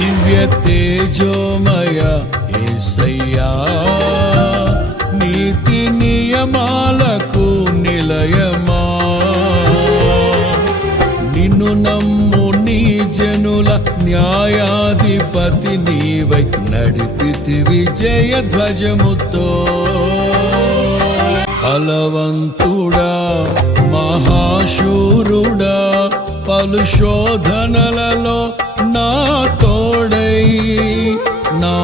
దివ్య తేజోమయ యేసయ్యా, నీతి నియమాలకు నిలయమా, నిన్ను నమ్ము నీ జనుల న్యాయాధిపతి నీవై నడిపితివి జయ ధ్వజముతో. బలవంతుడా మహాశూరుడా, పలు శోధనలలో నా తోడై, నా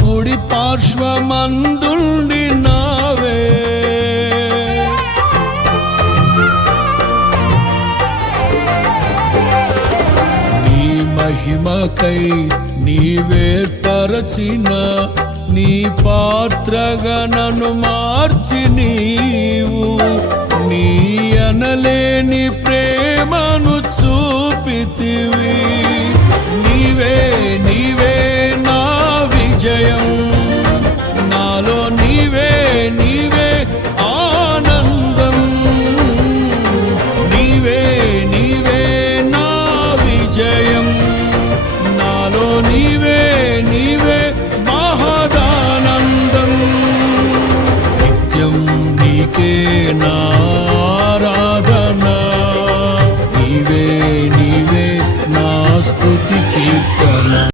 కుడి పార్శ్వమందుండి నావే. నీ మహిమకై నీవేర్పరచిన నీ పాత్రగా నన్ను మార్చి నీవు, నీ అనలేని ప్రేమను చూపితివి. నీవే నీవే నా విజయం, నాలో నీవే నీవే ఆనందం. నీవే నీవే నా విజయం, నాలో నీవే నీవే మహదానందం. నిత్యం నీకే నా